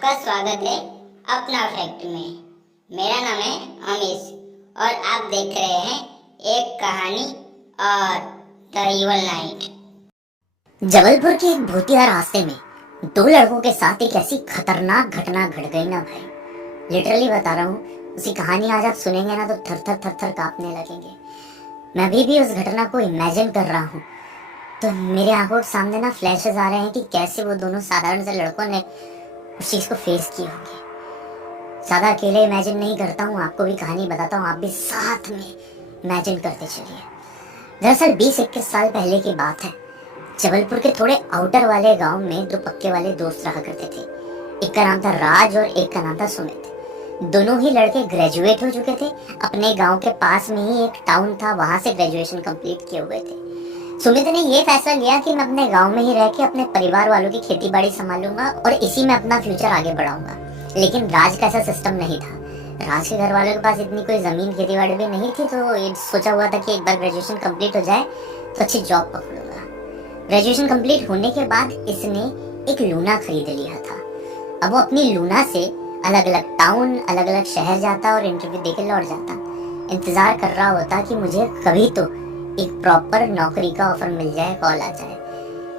आपका स्वागत है अपना फैक्ट में। मेरा नाम है अमीश और आप देख रहे हैं एक कहानी और द इवल नाइट। जबलपुर के एक भूतिया रास्ते में दो लड़कों के साथ एक ऐसी खतरनाक घटना घट गई ना भाई, लिटरली बता रहा हूँ। उसी कहानी आज आप सुनेंगे ना तो थर थर थर थर कांपने लगेंगे। मैं अभी भी उस घटना को इमेजिन कर रहा हूँ तो मेरे आंखों के सामने ना फ्लैशेस आ रहे हैं कि कैसे वो दोनों साधारण से लड़कों ने उस चीज को फेस किए होंगे। ज्यादा अकेले इमेजिन नहीं करता हूँ, आपको भी कहानी बताता हूँ, आप भी साथ में इमेजिन करते चलिए। दरअसल 20-21 साल पहले की बात है। जबलपुर के थोड़े आउटर वाले गांव में दो पक्के वाले दोस्त रहा करते थे। एक का नाम था राज और एक का नाम था सुमित। दोनों ही लड़के ग्रेजुएट हो चुके थे। अपने गांव के पास में ही एक टाउन था, वहां से ग्रेजुएशन कंप्लीट किए हुए थे। सुमित ने ये फैसला लिया कि मैं अपने गांव में ही रह के अपने परिवार वालों की खेती बाड़ी संभालूंगा और इसी में अपना फ्यूचर आगे बढ़ाऊंगा। लेकिन राज का ऐसा सिस्टम नहीं था। राज के घर वालों के पास इतनी कोई जमीन खेती बाड़ी भी नहीं थी, तो ये सोचा हुआ था कि एक बार ग्रेजुएशन कंप्लीट हो जाए तो अच्छी जॉब पकड़ूंगा। ग्रेजुएशन कंप्लीट होने के बाद इसने एक लूना खरीद लिया था। अब वो अपनी लूना से अलग अलग टाउन, अलग अलग शहर जाता और इंटरव्यू देके लौट जाता। इंतजार कर रहा होता कि मुझे कभी तो एक प्रॉपर नौकरी का ऑफर मिल जाए, कॉल आ जाए।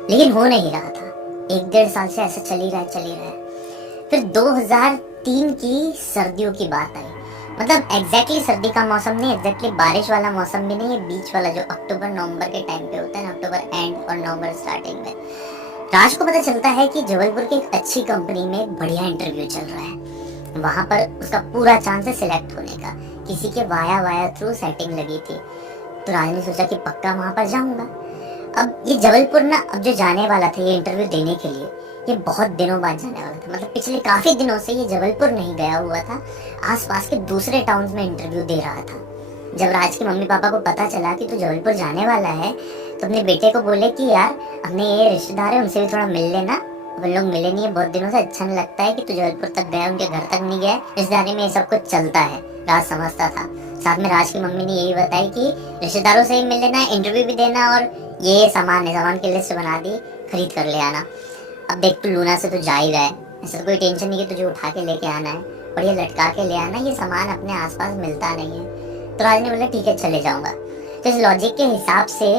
लेकिन हो नहीं रहा था। 1-1.5 साल से ऐसे चल ही रहा है। फिर 2003 की सर्दियों की बात आई। मतलब एग्जैक्टली सर्दी का मौसम नहीं, एग्जैक्टली बारिश वाला मौसम भी नहीं, ये बीच वाला जो अक्टूबर नवंबर के टाइम पे होता है ना, अक्टूबर एंड और नवंबर स्टार्टिंग में। राज को पता चलता है कि जबलपुर की एक अच्छी कंपनी में बढ़िया इंटरव्यू चल रहा है। वहां पर उसका पूरा चांस है सिलेक्ट होने का। किसी के वाया थ्रू सेटिंग लगी थी, तो राज ने सोचा कि पक्का वहां पर जाऊंगा। अब ये जबलपुर ना, अब जो जाने वाला था ये इंटरव्यू देने के लिए, ये बहुत दिनों बाद जाने वाला था। मतलब पिछले काफी दिनों से ये जबलपुर नहीं गया हुआ था, आसपास के दूसरे टाउन्स में इंटरव्यू दे रहा था। जब राज के मम्मी पापा को पता चला कि तू जबलपुर जाने वाला है, तो अपने बेटे को बोले कि यार अपने ये रिश्तेदार है उनसे भी थोड़ा मिल लेना। अब लोग मिले नहीं है बहुत दिनों से, अच्छा नहीं लगता है कि तू जबलपुर तक गया, उनके घर तक नहीं गया। रिश्तेदारी में ये सब कुछ चलता है, राज समझता था। साथ में राज की मम्मी ने यही बताई कि रिश्तेदारों से ही मिल लेना, इंटरव्यू भी देना और ये सामान की लिस्ट बना दी, खरीद कर ले आना। अब देख तू लूना से तो जा ही रहा है, ऐसा कोई टेंशन नहीं कि तुझे उठा के लेके आना है और ये लटका के ले आना, ये सामान अपने आसपास मिलता नहीं है। तो राज ने बोला ठीक है चले जाऊंगा। तो इस लॉजिक के हिसाब से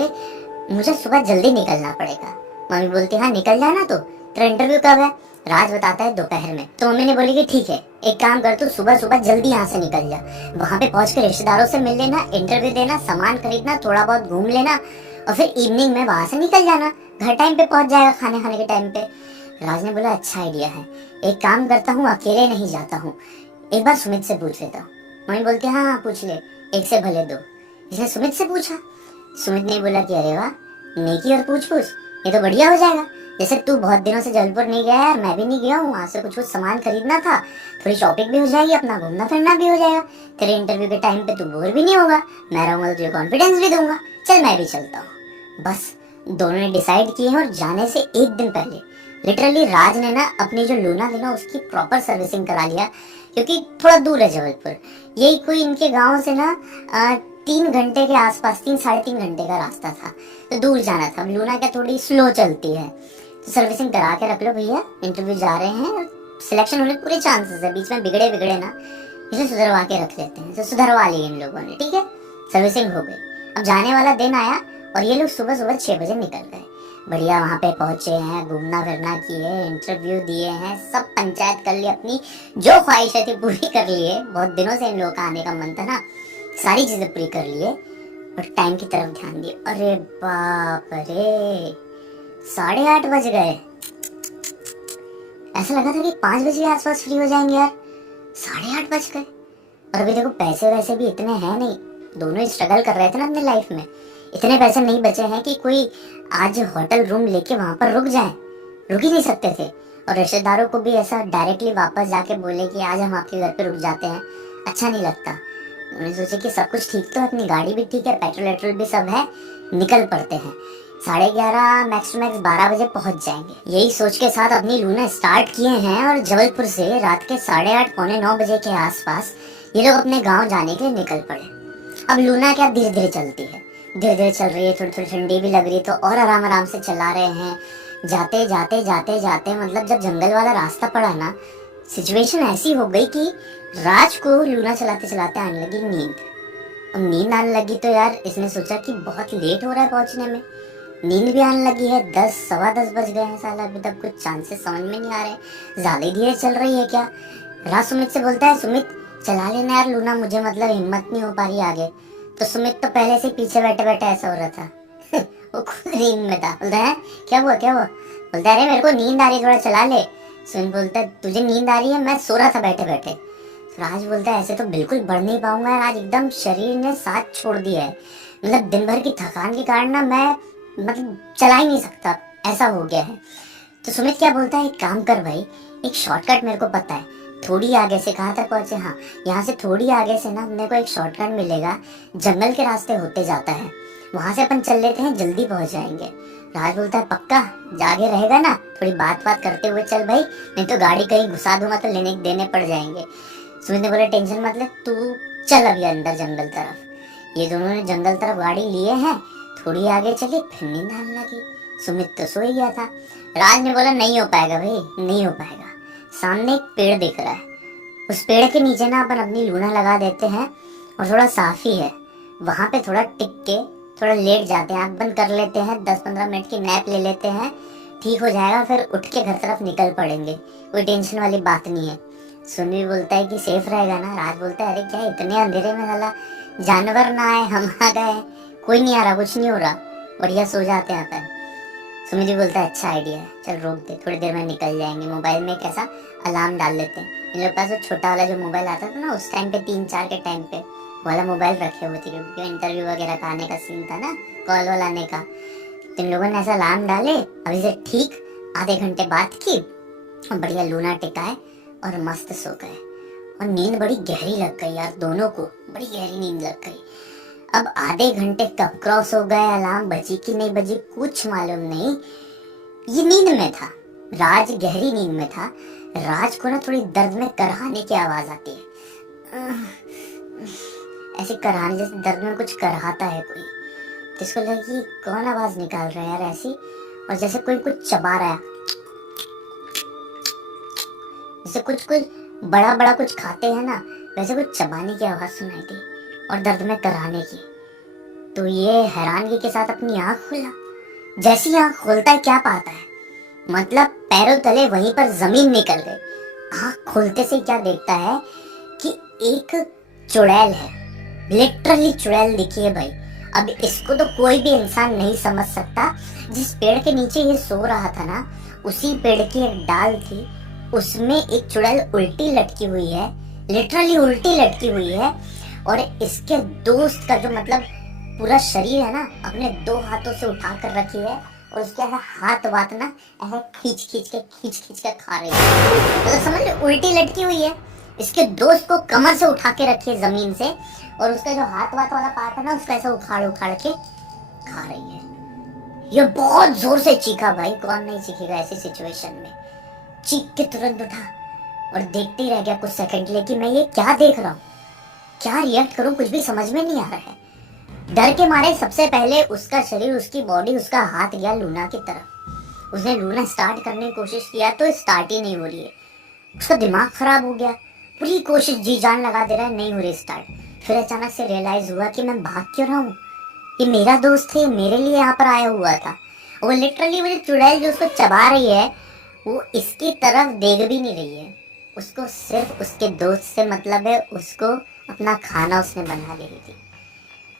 मुझे सुबह जल्दी निकलना पड़ेगा। मम्मी बोलती हाँ निकल जाना, तो तेरा इंटरव्यू कब है? राज बताता है दोपहर में। तो मम्मी ने बोली कि ठीक है एक काम कर, तू सुबह सुबह जल्दी यहाँ से निकल जा, वहां पे पहुंच के रिश्तेदारों से मिल लेना, इंटरव्यू देना, सामान खरीदना, थोड़ा बहुत घूम लेना और फिर इवनिंग में वहां से निकल जाना, घर टाइम पे पहुंच जाएगा, खाने खाने के टाइम पे। राज ने बोला अच्छा आइडिया है, एक काम करता हूँ अकेले नहीं जाता हूँ, एक बार सुमित से पूछ लेता हूँ। मम्मी बोलती है हाँ पूछ ले, एक से भले दो। इसने सुमित से पूछा। सुमित ने बोला कि अरे वाह, नेकी और पूछ ये तो बढ़िया हो जाएगा। जैसे तू बहुत दिनों से जबलपुर नहीं गया यार, मैं भी नहीं गया हूँ, वहां से कुछ सामान खरीदना था, थोड़ी शॉपिंग भी हो जाएगी, अपना घूमना फिरना भी हो जाएगा, तेरे इंटरव्यू के टाइम पे तू बोर भी नहीं होगा, मैं रहूंगा तो तुझे कॉन्फिडेंस भी दूंगा, चल मैं भी चलता हूँ। बस दोनों ने डिसाइड किए और जाने से एक दिन पहले लिटरली राज ने ना अपनी जो लूना थी ना उसकी प्रॉपर सर्विसिंग करा लिया, क्योंकि थोड़ा दूर है जबलपुर। यही कोई इनके गाँव से ना 3 घंटे के आसपास, 3-3.5 घंटे का रास्ता था, तो दूर जाना था। लूना क्या थोड़ी स्लो चलती है, तो सर्विसिंग करा के रख लो भैया, इंटरव्यू जा रहे हैं, सिलेक्शन होने के पूरे चांसेस है, बीच में बिगड़े ना इसे सुधरवा के रख लेते हैं। तो सुधरवा ली इन लोगों ने, ठीक है सर्विसिंग हो गई। अब जाने वाला दिन आया और ये लोग सुबह सुबह 6 बजे निकल गए। बढ़िया वहां पे पहुंचे हैं, घूमना फिरना किए, इंटरव्यू दिए हैं, सब पंचायत कर ली, अपनी जो ख्वाहिशें थी पूरी कर लिए। बहुत दिनों से इन लोगों का आने का मन था ना, सारी चीजें पूरी कर लिए और टाइम की तरफ ध्यान दिए। अरे बाप रे, 8:30 बज गए। ऐसा लगा था कि 5 बजे के आसपास फ्री हो जाएंगे यार, 8:30 बज गए। और अभी देखो पैसे वैसे भी इतने हैं नहीं, दोनों ही स्ट्रगल कर रहे थे ना अपने लाइफ में, इतने पैसे नहीं बचे हैं कि कोई आज होटल रूम लेके वहां पर रुक जाए, रुक ही नहीं सकते थे। और रिश्तेदारों को भी ऐसा डायरेक्टली वापस जाके बोले कि आज हम आपके घर पे रुक जाते हैं, अच्छा नहीं लगता। उन्होंने सोचा कि सब कुछ ठीक तो है, अपनी गाड़ी भी ठीक है, पेट्रोल भी सब है, निकल पड़ते हैं। 11:30 मैक्स टू मैक्स 12 बजे पहुंच जाएंगे, यही सोच के साथ अपनी लूना स्टार्ट किए हैं। और जबलपुर से रात के 8:30 पौने 9 बजे के आसपास ये लोग अपने गांव जाने के लिए निकल पड़े। अब लूना क्या धीरे धीरे चलती है, धीरे धीरे चल रही है, थोड़ी थोड़ी ठंडी भी लग रही है, तो और आराम से चला रहे हैं। जाते जाते मतलब जब जंगल वाला रास्ता पड़ा ना, सिचुएशन ऐसी हो गई कि राज को लूना चलाते चलाते आने लगी नींद। अब नींद आने लगी तो यार इसने सोचा कि बहुत लेट हो रहा है पहुंचने में, नींद भी आने लगी है, 10 सवा 10 बज गए हैं साला, अभी तक कुछ चांसेस समझ में नहीं आ रहे, ज्यादा धीरे चल रही है क्या। राज सुमित से बोलता है, सुमित चला लेना यार लूना, मुझे मतलब हिम्मत नहीं हो पा रही आगे। तो सुमित तो पहले से पीछे बैठे बैठे ऐसा हो रहा था वो खुद नींद में था। बोलता है क्या हुआ क्या हुआ, बोलता है अरे मेरे को नींद आ रही है, थोड़ा चला ले। सुमित बोलता है तुझे नींद आ रही है, मैं सो रहा था बैठे बैठे। राज बोलता है ऐसे तो बिल्कुल बढ़ नहीं पाऊंगा यार, आज एकदम शरीर ने साथ छोड़ दिया है, मतलब दिन भर की थकान के कारण ना मैं मतलब चला ही नहीं सकता, ऐसा हो गया है। तो सुमित क्या बोलता है, एक काम कर भाई, एक शॉर्टकट मेरे को पता है, थोड़ी आगे से, कहाँ तक पहुंचे, हाँ यहाँ से थोड़ी आगे से ना मेरे को एक शॉर्टकट मिलेगा, जंगल के रास्ते होते जाता है, वहां से अपन चल लेते हैं, जल्दी पहुंच जाएंगे। राज बोलता है पक्का जागे रहेगा ना, थोड़ी बात बात करते हुए चल भाई, नहीं तो गाड़ी कहीं घुसा दूंगा तो लेने देने पड़ जाएंगे। सुमित ने बोला टेंशन मत ले, तू चल अभी अंदर जंगल तरफ। ये दोनों ने जंगल तरफ गाड़ी लिए हैं, थोड़ी आगे चली, फिर नींद आने लगी। सुमित तो सो ही गया था। राज ने बोला नहीं हो पाएगा भाई, नहीं हो पाएगा, सामने एक पेड़ दिख रहा है, उस पेड़ के नीचे ना अपन अपनी लूना लगा देते हैं, और थोड़ा साफ ही है, वहां पे थोड़ा टिक के थोड़ा लेट जाते हैं, आंख बंद कर लेते हैं, 10-15 मिनट की नैप ले लेते हैं, ठीक हो जाएगा, फिर उठ के घर तरफ निकल पड़ेंगे, कोई टेंशन वाली बात नहीं है। सुनी बोलता है कि सेफ रहेगा ना। राज बोलता है अरे क्या इतने अंधेरे में साला जानवर ना आए, हम आ गए, कोई नहीं आ रहा, कुछ नहीं हो रहा, बढ़िया सो जाते हैं अपन। सुमित भी बोलता है अच्छा आइडिया है, चल रोक दे, थोड़ी देर में निकल जाएंगे, मोबाइल में कैसा अलार्म डाल लेते हैं। इन लोग के पास वो छोटा वाला जो मोबाइल आता था ना उस टाइम पे, 3-4 के टाइम पे वाला मोबाइल रखे हुए थे, क्योंकि इंटरव्यू वगैरह का आने का सीन था ना, कॉल वाल आने का। तो इन लोगों ने ऐसा अलार्म डाले, अभी से ठीक आधे घंटे बाद की, और बढ़िया लूना टिकाए और मस्त सो गए, और नींद बड़ी गहरी लग गई यार, दोनों को बड़ी गहरी नींद लग गई। अब आधे घंटे कब क्रॉस हो गए, अलार्म बजी कि नहीं बजी कुछ मालूम नहीं, ये नींद में था, राज गहरी नींद में था। राज को ना थोड़ी दर्द में कराहने की आवाज आती है, ऐसे कराहने जैसे दर्द में कुछ कराहता है कोई, तो इसको लगा कि कौन आवाज निकाल रहा है यार ऐसी, और जैसे कोई कुछ चबा रहा है, जैसे कुछ कुछ बड़ा बड़ा कुछ खाते हैं ना, वैसे कुछ चबाने की आवाज सुनाई दी, और दर्द में कराहने की। तो ये हैरानगी के साथ अपनी आंख खोला, जैसी आंख खोलता है क्या पाता है, मतलब पैरों तले वहीं पर जमीन निकल गई। आंख खोलते से क्या देखता है कि एक चुड़ैल है, लिटरली चुड़ैल दिखी है भाई। अब इसको तो कोई भी इंसान नहीं समझ सकता, जिस पेड़ के नीचे ये सो रहा था ना, उसी पेड़ की एक डाल थी, उसमें एक चुड़ैल उल्टी लटकी हुई है, लिटरली उल्टी लटकी हुई है, और इसके दोस्त का जो मतलब पूरा शरीर है ना, अपने 2 हाथों से उठा कर रखी है, और उसके हाथ वात ना ऐसे खींच खींच के खा रही है, मतलब समझ लो उल्टी लटकी हुई है, इसके दोस्त को कमर से उठा के रखी है जमीन से, और उसका जो हाथ वात वाला पार्ट है ना उसका ऐसा उखाड़ के खा रही है। ये बहुत जोर से चीखा भाई, कौन नहीं चीखेगा ऐसी सिचुएशन में। चीख के तुरंत उठा और देखते ही रह गया कुछ सेकंड के लिए कि मैं ये क्या देख रहा हूँ, क्या रिएक्ट करूं, कुछ भी समझ में नहीं आ रहा है। डर के मारे सबसे पहले उसका शरीर, उसकी बॉडी, उसका हाथ गया लूना की तरफ। उसने लूना स्टार्ट करने की कोशिश किया तो स्टार्ट ही नहीं हो रही है, उसका दिमाग खराब हो गया, पूरी कोशिश जी जान लगा दे रहा है, नहीं हो रही स्टार्ट। फिर अचानक से रियलाइज हुआ कि मैं भाग क्यों रहा हूँ, ये मेरा दोस्त है, मेरे लिए यहाँ पर आया हुआ था। वो लिटरली वो चुड़ैल जो उसको चबा रही है वो इसकी तरफ देख भी नहीं रही है, उसको सिर्फ उसके दोस्त से मतलब है, उसको अपना खाना उसने बना ली थी।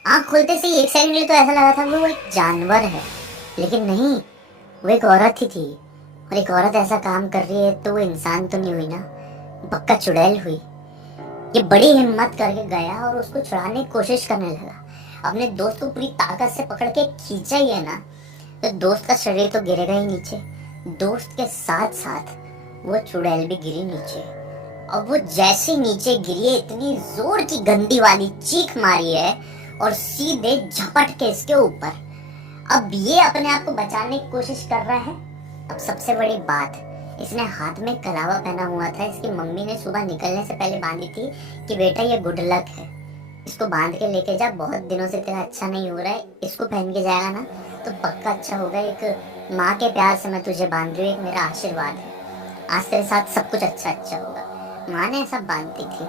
आँख खोलते से एक सेकंड के लिए तो ऐसा लगा था वो एक जानवर है, लेकिन नहीं, वो एक औरत ही थी, और एक औरत ऐसा काम कर रही है तो वो इंसान तो नहीं हुई ना, पक्का चुड़ैल हुई। ये बड़ी हिम्मत करके गया और उसको छुड़ाने की कोशिश करने लगा, अपने दोस्त को पूरी ताकत से पकड़ के खींचा ही है ना, तो दोस्त का शरीर तो गिरेगा ही नीचे, दोस्त के साथ साथ वो चुड़ैल भी गिरी नीचे। और वो जैसे नीचे गिरी है, इतनी जोर की गंदी वाली चीख मारी है और सीधे झपट के इसके ऊपर। अब ये अपने आप को बचाने की कोशिश कर रहा है। अब सबसे बड़ी बात, इसने हाथ में कलावा पहना हुआ था, इसकी मम्मी ने सुबह निकलने से पहले बांधी थी कि बेटा ये गुड लक है, इसको बांध के लेके जा, बहुत दिनों से तेरा अच्छा नहीं हो रहा है, इसको पहन के जाएगा ना तो पक्का अच्छा होगा, एक माँ के प्यार से मैं तुझे बांध रही हूँ, एक मेरा आशीर्वाद है। आज तेरे साथ सब कुछ अच्छा अच्छा होगा। माँ ने ऐसा बांधती थी।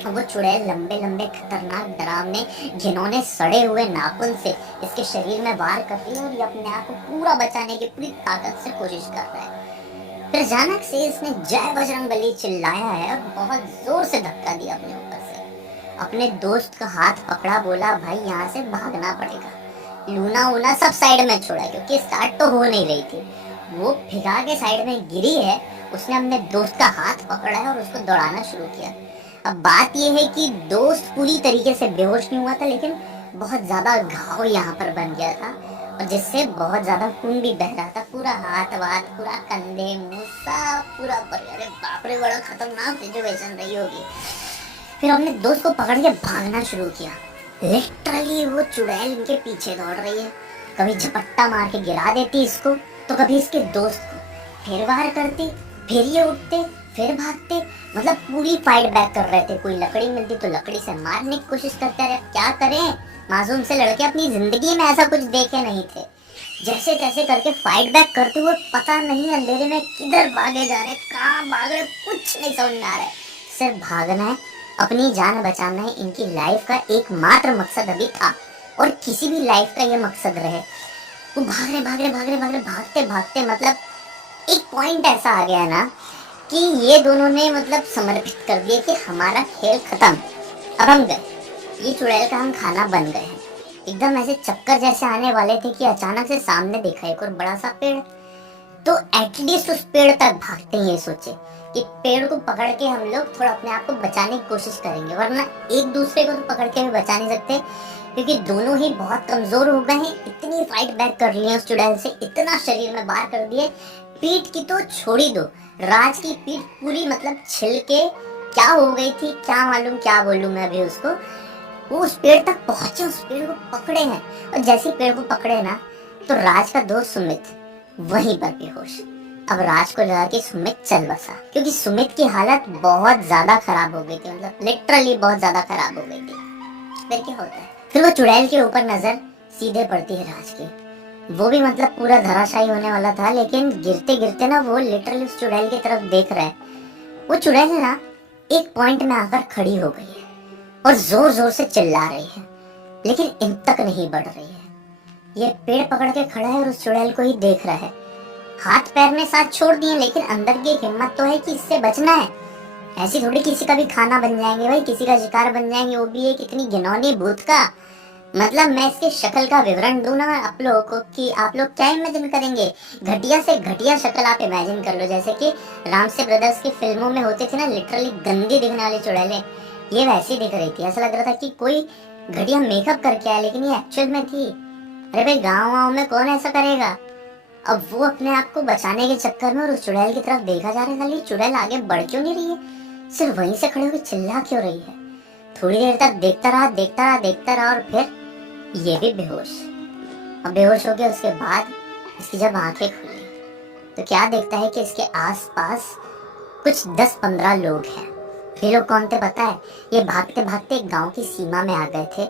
और वो चुड़ैल लंबे लंबे खतरनाक डरावने घिनौने सड़े हुए नाखून से इसके शरीर में वार कर रही है और ये अपने आप को पूरा बचाने की पूरी ताकत से कोशिश कर रहा है। फिर अचानक से इसने जय बजरंगबली चिल्लाया है और बहुत जोर से धक्का दिया अपने ऊपर से। अपने दोस्त का हाथ पकड़ा, बोला भाई यहाँ से भागना पड़ेगा। लूना वूना सब साइड में छोड़ा क्योंकि स्टार्ट तो हो नहीं रही थी। वो भिगा के साइड में गिरी है। उसने अपने दोस्त का हाथ पकड़ा है और उसको दौड़ाना शुरू किया। अब बात यह है कि दोस्त पूरी तरीके से बेहोश नहीं हुआ था, लेकिन बहुत ज्यादा घाव यहाँ पर बन गया था और जिससे बहुत ज्यादा खून भी बह रहा था। पूरा हाथ वाथ, पूरा कंधे, मुंह सब पूरा भर गया। अरे बाप रे, बड़ा खतरनाक सिचुएशन रही होगी। फिर हमने दोस्त को पकड़ के भागना शुरू किया। लिटरली वो चुड़ैल इनके पीछे दौड़ रही है। कभी झपट्टा मार के गिरा देती इसको, तो कभी इसके दोस्त को, फिर वार करती, फिर ये उठते, फिर भागते। मतलब पूरी फाइट बैक कर रहे थे। कोई लकड़ी मिलती तो लकड़ी से मारने की कोशिश करते रहे। क्या करें, मासूम से लड़के अपनी जिंदगी में ऐसा कुछ देखे नहीं थे। जैसे तैसे करके फाइट बैक करते हुए पता नहीं अंधेरे में किधर भागे जा रहे, कहाँ भाग रहे, कुछ नहीं समझ में आ रहा है। सिर्फ भागना है, अपनी जान बचाना है। इनकी लाइफ का एकमात्र मकसद अभी था और किसी भी लाइफ का ये मकसद रहे। वो भाग रहे भाग रहे भाग रहे भाग रहे, भागते भागते मतलब एक पॉइंट ऐसा आ गया ना कि ये दोनों ने मतलब समर्पित कर दिया कि हमारा खेल खत्म, अब हम गए, ये चुड़ैल का हम खाना बन गए हैं। एकदम ऐसे चक्कर जैसे आने वाले थे कि अचानक से सामने देखा एक और बड़ा सा पेड़। तो एटलीस्ट उस पेड़ तक भागते ही ये सोचे कि पेड़ को पकड़ के हम लोग थोड़ा अपने आप को बचाने की कोशिश करेंगे, वरना एक दूसरे को तो पकड़ के भी बचा नहीं सकते क्योंकि दोनों ही बहुत कमजोर हो गए हैं। इतनी फाइट बैक कर ली है उस चुड़ैल से, इतना शरीर में वार कर दिए। पीठ की तो छोड़ ही दो, राज की पीठ पूरी मतलब छिल के क्या हो गई थी क्या मालूम, क्या बोलूं मैं अभी उसको। वो उस पेड़ तक पहुंचे, उस पेड़ को पकड़े हैं और जैसे पेड़ को पकड़े ना तो राज का दोस्त सुमित वहीं पर बेहोश। अब राज को लगा कि सुमित चल बसा, क्योंकि सुमित की हालत बहुत ज्यादा खराब हो गई थी, मतलब लिटरली बहुत ज्यादा खराब हो गई थी। फिर क्या होता है, फिर वो चुड़ैल के ऊपर नजर सीधे पड़ती है राज की। वो भी मतलब पूरा धराशायी होने वाला था, लेकिन गिरते गिरते ना वो लिटरली उस चुड़ैल की तरफ देख रहा है। वो चुड़ैल ना एक पॉइंट में आकर खड़ी हो गई है और जोर जोर से चिल्ला रही है, लेकिन इन तक नहीं बढ़ रही है। ये पेड़ पकड़ के खड़ा है और उस चुड़ैल को ही देख रहा है। हाथ पैर में साथ छोड़ दिए, लेकिन अंदर की एक हिम्मत तो है कि इससे बचना है। ऐसी थोड़ी किसी का भी खाना बन जाएंगे भाई, किसी का शिकार बन जाएंगे, वो भी एक इतनी घिनौनी भूत का। मतलब मैं इसके शक्ल का विवरण दूं ना आप लोगों को कि आप लोग क्या इमेजिन करेंगे। घटिया से घटिया शक्ल आप इमेजिन कर लो, जैसे कि रामसे ब्रदर्स की फिल्मों में होते थे ना, लिटरली गंदी दिखने वाली चुड़ैलें, ये वैसी दिख रही थी। ऐसा लग रहा था कि कोई घटिया मेकअप करके आया, लेकिन ये एक्चुअल में थी। अरे भाई गाँव में कौन ऐसा करेगा। अब वो अपने आप को बचाने के चक्कर में और उस चुड़ैल की तरफ देखा जा रहा है, चुड़ैल आगे बढ़ क्यों नहीं रही है, सिर्फ वहीं से खड़े होकर चिल्ला क्यों रही है। थोड़ी देर तक देखता रहा देखता रहा देखता रहा और फिर ये भी बेहोश। अब बेहोश हो गया, उसके बाद इसकी जब आंखें खुली तो क्या देखता है कि इसके आसपास कुछ 10-15 लोग हैं। ये लोग कौन थे पता है, ये भागते भागते एक गांव की सीमा में आ गए थे।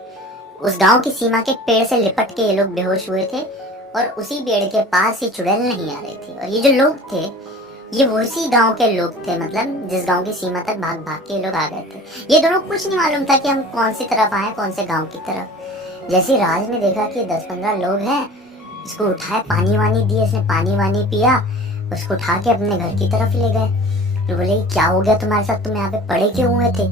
उस गांव की सीमा के पेड़ से लिपट के ये लोग बेहोश हुए थे और उसी पेड़ के पास ही चुड़ैल नहीं आ रही थी। और ये जो लोग थे ये उसी गांव के लोग थे, मतलब जिस गांव की सीमा तक भाग भाग के ये लोग आ गए थे। ये दोनों कुछ नहीं मालूम था कि हम कौन सी तरफ आए, कौन से गांव की तरफ। जैसे राज ने देखा कि 10-15 लोग हैं, इसको उठाए, पानी वानी दिए, इसने पानी वानी पिया, उसको उठा के अपने घर की तरफ ले गए। तो बोले क्या हो गया तुम्हारे साथ, तुम यहाँ पे पड़े क्यों हुए थे।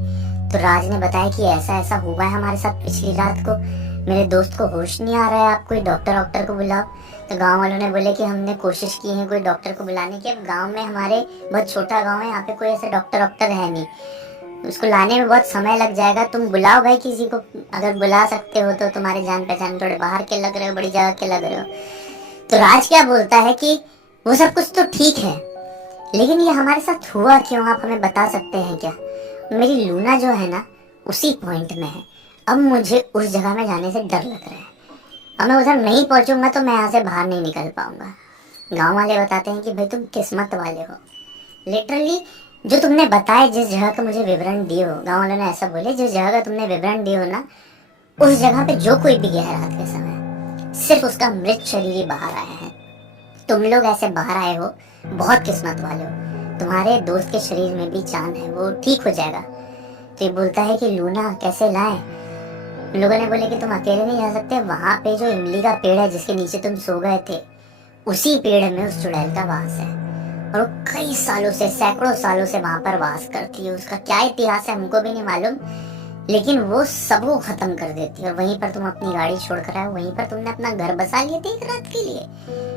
तो राज ने बताया कि ऐसा ऐसा हुआ है हमारे साथ पिछली रात को, मेरे दोस्त को होश नहीं आ रहा है, आप कोई डॉक्टर को बुलाओ। तो गांव वालों ने बोले कि हमने कोशिश की है कोई डॉक्टर को बुलाने की। अब गांव में हमारे बहुत छोटा गांव है, यहाँ पे कोई ऐसे डॉक्टर है नहीं, उसको लाने में बहुत समय लग जाएगा। तुम बुलाओ भाई किसी को, अगर बुला सकते हो तो। तुम्हारे जान पहचान थोड़े बाहर के लग रहे हो, बड़ी जगह के लग रहे हो। तो राज क्या बोलता है कि वो सब कुछ तो ठीक है, लेकिन ये हमारे साथ हुआ क्यों, आप हमें बता सकते हैं क्या। मेरी लूना जो है ना उसी पॉइंट में है, अब मुझे उस जगह में जाने से डर लग रहा है। अब मैं उधर नहीं पहुंचूंगा तो मैं यहाँ से बाहर नहीं निकल पाऊंगा। गांव वाले बताते हैं कि भाई तुम किस्मत वाले हो। लिटरली जो तुमने बताया, जिस जगह का मुझे विवरण दिए हो, गांव वालों ने ऐसा बोले, जिस जगह का तुमने विवरण दिए हो ना, उस जगह पे जो कोई भी गया है रात के समय, सिर्फ उसका मृत शरीर ही बाहर आया है। तुम लोग ऐसे बाहर आए हो, बहुत किस्मत वाले हो। तुम्हारे दोस्त के शरीर में भी जान है, वो ठीक हो जाएगा। तो ये बोलता है कि लूना कैसे लाएं? लोगों ने बोले कि तुम अकेले नहीं जा सकते, वहां पे जो इमली का पेड़ है जिसके नीचे तुम सो गए थे, उसी पेड़ में उस चुड़ैल का वास है और वो कई सालों से, सैकड़ों सालों से वहां पर वास करती है। उसका क्या इतिहास है हमको भी नहीं मालूम, लेकिन वो सबको खत्म कर देती है। और वहीं पर तुम अपनी गाड़ी छोड़कर आए, वहीं पर तुमने अपना घर बसा लिया था एक रात के लिए।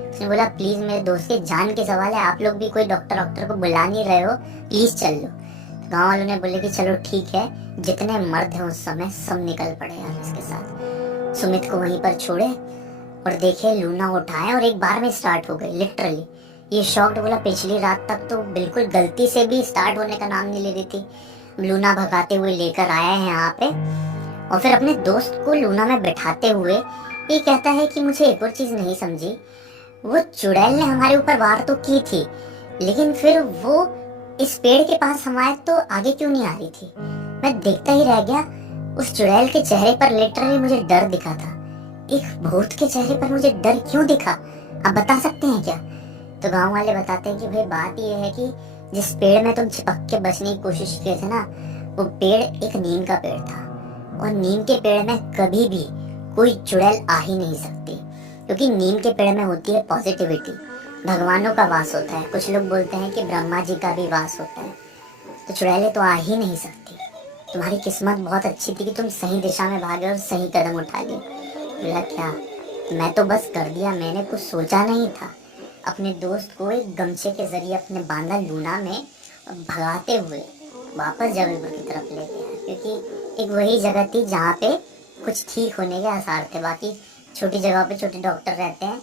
उसने बोला प्लीज मेरे दोस्त के जान के सवाल है, आप लोग भी कोई डॉक्टर को बुला नहीं रहे हो, प्लीज चल लो। तो गाँव वालों ने बोले कि चलो ठीक है, जितने मर्द हैं उस समय सब निकल पड़े यार इसके साथ। सुमित को वहीं पर छोड़े और देखे लूना उठाए और एक बार में स्टार्ट हो गई लिटरली। ये शॉक्ड, बोला पिछली रात तक तो बिल्कुल गलती से भी स्टार्ट होने का नाम नहीं ले रही थी। लूना भगाते हुए लेकर आया है यहाँ पे और फिर अपने दोस्त को लूना में बैठाते हुए ये कहता है कि मुझे एक और चीज नहीं समझी, वो चुड़ैल ने हमारे ऊपर वार तो की थी, लेकिन फिर वो इस पेड़ के पास हम आए तो आगे क्यों नहीं आ रही थी? मैं देखता ही रह गया। उस चुड़ैल के चेहरे पर लिटरली मुझे डर दिखा था। एक भूत के चेहरे पर मुझे डर क्यों दिखा, आप बता सकते हैं क्या? तो गांव वाले बताते हैं कि भाई बात ये है कि जिस पेड़ में तुम चिपक के बचने की कोशिश किए थे ना, वो पेड़ एक नीम का पेड़ था और नीम के पेड़ में कभी भी कोई चुड़ैल आ ही नहीं सकती, क्योंकि नीम के पेड़ में होती है पॉजिटिविटी, भगवानों का वास होता है। कुछ लोग बोलते हैं कि ब्रह्मा जी का भी वास होता है, तो चुड़ैलें तो आ ही नहीं सकती। तुम्हारी किस्मत बहुत अच्छी थी कि तुम सही दिशा में भागे और सही कदम उठा लिए। बोला क्या, मैं तो बस कर दिया, मैंने कुछ सोचा नहीं था। अपने दोस्त को एक गमछे के जरिए अपने बांधा लूना में और भगाते हुए वापस जबलपुर की तरफ ले गया, क्योंकि एक वही जगह थी जहाँ पे कुछ ठीक होने के आसार थे। बाकी छोटी जगह पे छोटे डॉक्टर रहते हैं,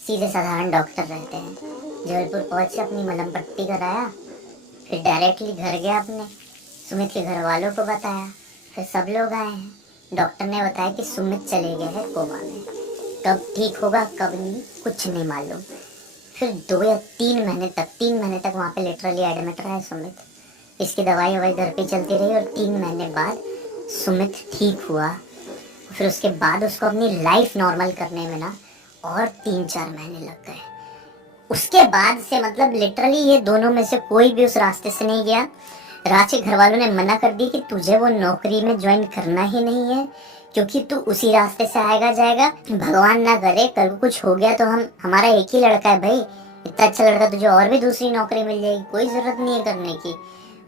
सीधे साधारण डॉक्टर रहते हैं। जबलपुर पहुंचे, अपनी मलहम पट्टी कराया, फिर डायरेक्टली घर गया, अपने सुमित के घर वालों को बताया, फिर सब लोग आए हैं। डॉक्टर ने बताया कि सुमित चले गए हैं कोमा में, कब ठीक होगा कब नहीं कुछ नहीं मालूम। फिर 2 या 3 महीने तक वहाँ पे लिटरली एडमिट रहा है सुमित। इसकी दवाई ववाई घर पे चलती रही और 3 महीने बाद सुमित ठीक हुआ। फिर उसके बाद उसको अपनी लाइफ नॉर्मल करने में ना और 3-4 महीने लग गए। उसके बाद से मतलब लिटरली ये दोनों में से कोई भी उस रास्ते से नहीं गया। राज के घर वालों ने मना कर दी कि तुझे वो नौकरी में ज्वाइन करना ही नहीं है, क्योंकि तू उसी रास्ते से आएगा जाएगा। भगवान ना करे कल को कुछ हो गया तो हमारा एक ही लड़का है भाई, इतना अच्छा लड़का, तुझे और भी दूसरी नौकरी मिल जाएगी, कोई जरूरत नहीं है करने की।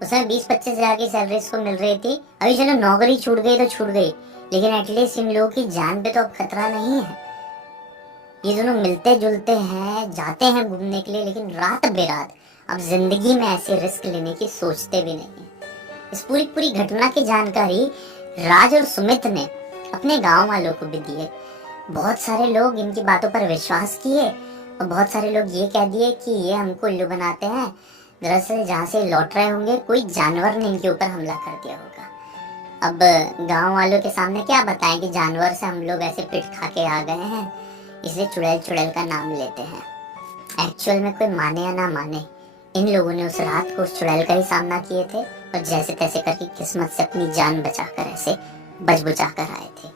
उसमें 20-25 हजार की सैलरी इसको मिल रही थी। अभी चलो नौकरी छूट गई तो छूट गई, लेकिन एटलीस्ट इन लोगों की जान पे तो अब खतरा नहीं है। ये दोनों मिलते जुलते हैं, जाते हैं घूमने के लिए, लेकिन रात बेरात अब जिंदगी में ऐसे रिस्क लेने की सोचते भी नहीं है। इस पूरी घटना की जानकारी राज और सुमित ने अपने गांव वालों को भी दिए। बहुत सारे लोग इनकी बातों पर विश्वास किए और बहुत सारे लोग ये कह दिए कि ये हमको उल्लू बनाते हैं। दरअसल जहाँ से लौट रहे होंगे कोई जानवर ने इनके ऊपर हमला कर दिया होगा। अब गांव वालों के सामने क्या बताएं कि जानवर से हम लोग ऐसे पिट खा के आ गए हैं, इसलिए चुड़ैल का नाम लेते हैं। एक्चुअल में कोई माने या ना माने, इन लोगों ने उस रात को उस चुड़ैल का ही सामना किए थे और जैसे तैसे करके किस्मत से अपनी जान बचाकर ऐसे बच बुचा कर आए थे।